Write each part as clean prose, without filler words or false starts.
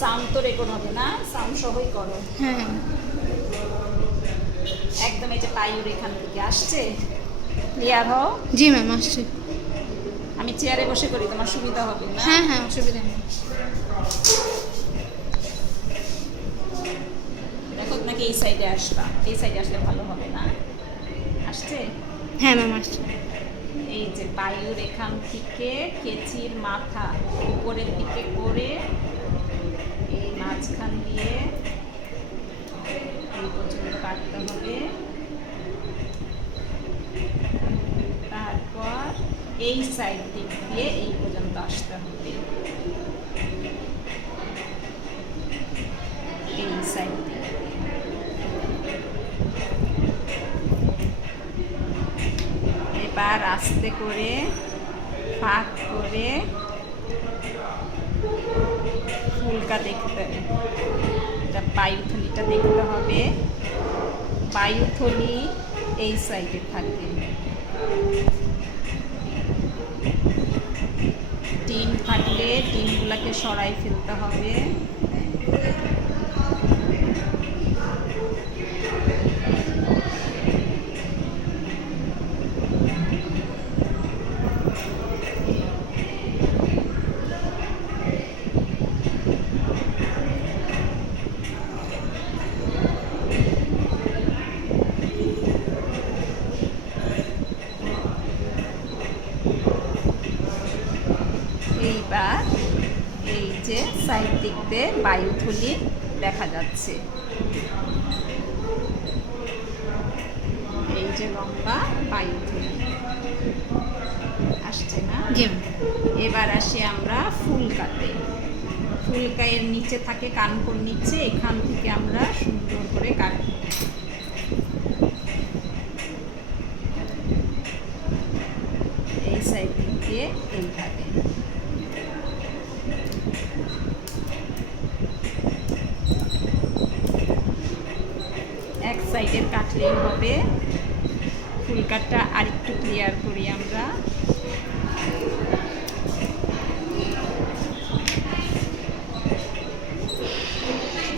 Sound তো record হবে না, সাউন্ড সহই করো। হ্যাঁ একদম এই যে পায়ুর এখান থেকে আসছে, ক্লিয়ার হও। জি ম্যাম আসছে। আমি চেয়ারে বসে করি, তোমার সুবিধা হবে না? হ্যাঁ হ্যাঁ অসুবিধা নেই। দেখো নাকি এই সাইডে আসবা, এই সাইডে আসলে ভালো হবে না। আসছে? হ্যাঁ ম্যাম আসছে। এই যে পায়ুর এখান থেকে কেচির মাথা উপরের দিকে করে এই মাঝখান দিয়ে এই পর্যন্ত কাটতে হবে। তারপর এই সাইড দিক দিয়ে এই পর্যন্ত আসতে হবে, এই সাইড দিয়ে। এবার আস্তে করে ফাঁক করে ফুলকা দেখতে, এটা বায়ুথলিটা দেখতে হবে। বায়ুথলি এই সাইডে থাকে, টিন থাকলে টিনগুলোকে সরাই ফেলতে হবে। এইবার এই যে সাইড দিক দিয়ে বায়ুথলি দেখা যাচ্ছে, এই যে লম্বা বায়ুথলি আসছে না? জি এবার আসি আমরা ফুলকাতে। ফুলকায়ের নিচে থাকে কানকোর নিচে, এখান থেকে আমরা সুন্দর করে কাটব। এই সাইড দিক দিয়ে এইভাবে। এক সাইডের কাটলেই হবে। ফুলকাটা আরেকটু ক্লিয়ার করি আমরা।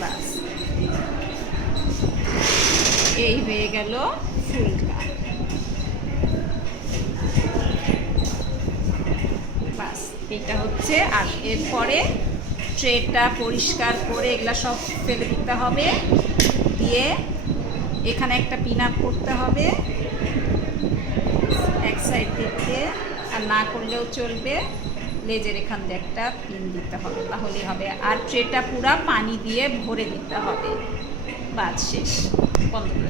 বাস, এই হয়ে গেল ফুলকা। বাস, এটা হচ্ছে। আর এরপরে ট্রেটা পরিষ্কার করে এগুলা সব ফেলে দিতে হবে, দিয়ে এখানে একটা পিন আপ করতে হবে এক সাইড দিতে, আর না করলেও চলবে, লেজের এখান দিয়ে একটা পিন দিতে হবে, তাহলেই হবে। আর ট্রেটা পুরা পানি দিয়ে ভরে দিতে হবে। বাস, শেষ, বন্ধ করে।